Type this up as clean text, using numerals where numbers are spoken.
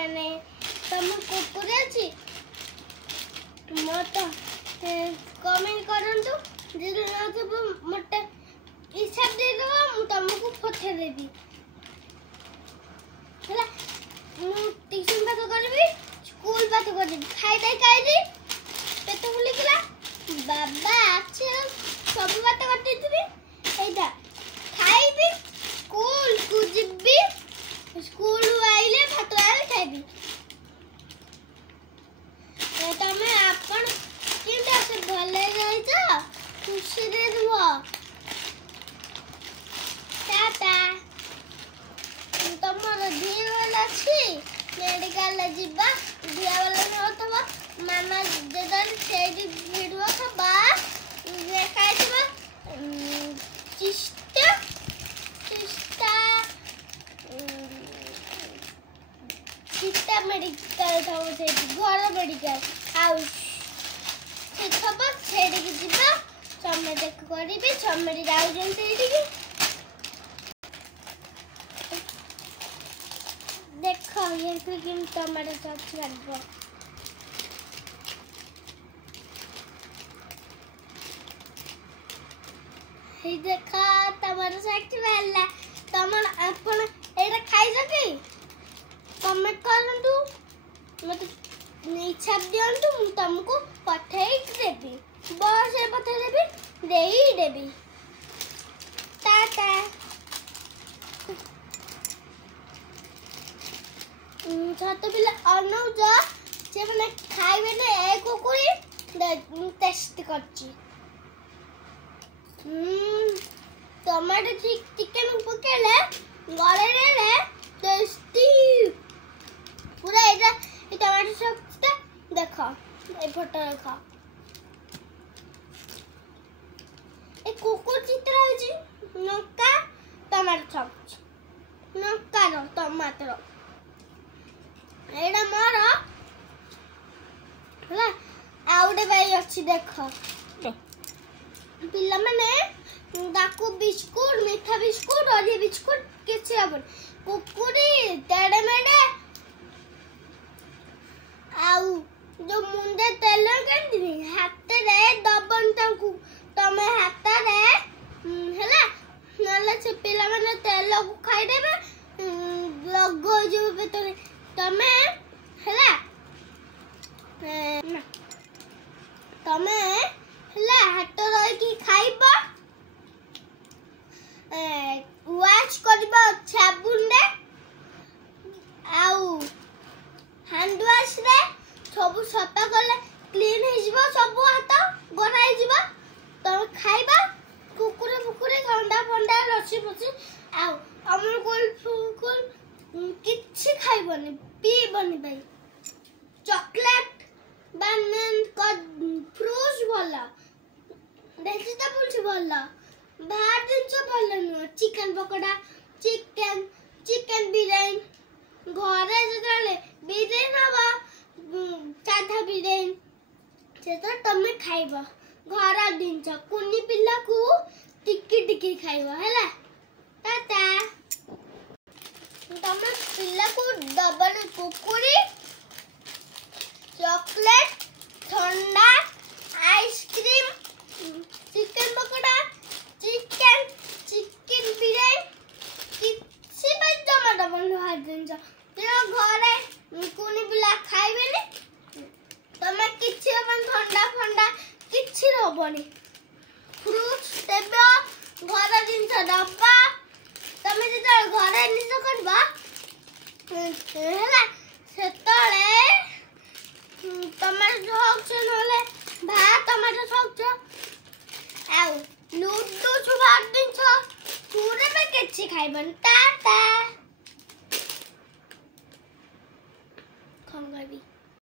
माने तुम कुकुर अछि मत कमेंट करंतु जे ना मत हिसाब दे दो मु तुमको पठे देबी हला मु ट्यूशन बात करबी स्कूल बात करबी खाई दे पेट फुलिकला बाबा अच्छे सब बात करते थी एटा खाइबी स्कूल को जिबी स्कूल आइले भात आले खाइबी तमे आपण किंता से भले रहित खुशी रे रुह टाटा तमर दिए वाला छी मेडिकल जिबा दिया वाला न होतबा मामा जदन सेडी वीडियो खबा देखाइबा चिस्टा मेडिकल था से घर मेडिकल हाउस से खबर सेडी की जिबा समय देख करिबे समय जाउ जन सेडी की देखो ये क्रीम टमाटो सॉस लगबो हे देखा टमाटो सॉस वाला तमन अपन एटा खाइ सकी कमेंट करंतु मत इच्छा दियंतु मु तुमको पठेई देबी बस से पठेई देबी टाटा छत पिला अनौ जा से माने खाइबे ने ए कुकुरी टेस्ट करची टमाटो चिकन पकेले गले रे टेस्टी पूरा एटा टमाटो सॉस देखो ए फोटो देखो ए कुकुर चित्र होजी नका टमाटो सॉस नका रो टमाटो एडा मारा हला आउडे भाई अछि देखो पिल्ला माने दाकू बिस्कुट मीठा बिस्कुट और ये बिस्कुट किछि अपन कुकुरी तेडे मेडे आउ जो मुंडे तेल केंदी हाथ रे दबन तंकु तमे हाथ रे हला नले से पिल्ला माने तेल को खाइ देबे लगो जो बेतरे तमे हला तमे हला हाथ रही की खाइबा वाश करबा साबुन रे आउ हैंड वॉश रे सब सफा करले क्लीन हो जिवो सब हाथ गरा हो जिवो तमे खाइबा कुकुरे फुकुरे ठंडा फंडा लस्सी फसी आउ अमर गोल फुकुल किछि खाइबनी पीबनी भाई चॉकलेट बनान का फ्रूट्स भला वेजिटेबल्स भला बाहर जिनस भला न चिकन पकोड़ा चिकन बिरयानी घरे जतले बिरयानी हवा साधा बिरयानी से तो तमे खाइबा घर जिनस कुनी पिल्ला को टिकी खाइबा हैला टाटा तमे पिल्ला को डबल कुकुरी चॉकलेट ठंडा ice cream chicken pakora chicken biryani किसी भाई टमाटो बन हाथ जिनस तेरा घरे कुनी पिला खाइबे ने तमे किछि अपन ठंडा फंडा किछि रहबनी फ्रूट्स देबो घर जिनस डब्बा तमे जे घरे निस करबा हैला सेतळे टमाटो सॉस नले भात टमाटो सॉस आउ लूडू सुभार दिन छ पूरे में किछि खाइबन टाटा।